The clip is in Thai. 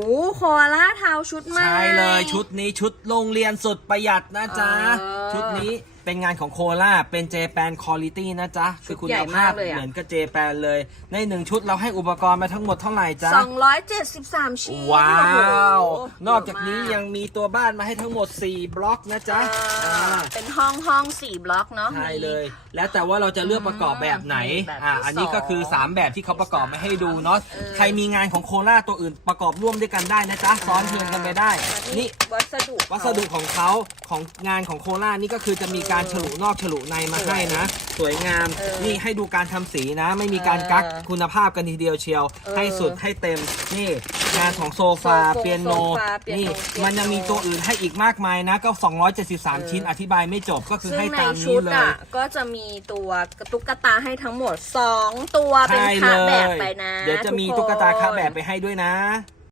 โอ้โคอาล่าเทาชุดใหม่ ใช่เลยชุดนี้ชุดโรงเรียนสุดประหยัดนะจ๊ะ เออ ชุดนี้เป็นงานของโคล่าเป็นเจแปนคุณ i t y นะจ๊ะ คือคุณใหญ่ภาพมากเลยอะเหมือนกับเจแปนเลย ในหนึ่งชุดเราให้อุปกรณ์มาทั้งหมดเท่าไหร่จ๊ะ 273 ชิ้น ว้าวโโหนอกจากนี้เยอะมยังมีตัวบ้านมาให้ทั้งหมด 4 บล็อกนะจ๊ะอ่าอ่าเป็นห้องห้องสี่บล็อกเนาะ ใช่เลย แล้วแต่ว่าเราจะเลือกประกอบแบบไหนแบบที่อ่าอันนี้ก็คือสอง3แบบที่เขาประกอบมาให้ดูเนาะเออใครมีงานของโคล่าตัวอื่นประกอบร่วมด้วยกันได้นะจ๊ะ ซ้อนเพื่อนกันไปได้ นี่วัสดุ วัสดุของเขาของงานของโคล่านี่ก็คือจะมีการฉลุนอกฉลุในมาให้นะ สวยงาม เออนี่ให้ดูการทำสีนะ ไม่มีการกักคุณภาพกันทีเดียวเชียว เออให้สุดให้เต็ม นี่งานของโซฟาโซฟงเปียโน โซฟาเปียโนนี่ เปียโน มันยังมีตัวอื่นให้อีกมากมายนะ ก็ 273 ชิ้นอธิบายไม่จบก็คือซึ่งให้ในตามชุนี้ดเลย อะ ก็จะมีตัวตุ๊กตาให้ทั้งหมด 2 ตัวเป็นใช่คาเลแบบยไปนะเดี๋ยวจะมีทุตุ๊กตาคาคนแบบไปให้ด้วยนะ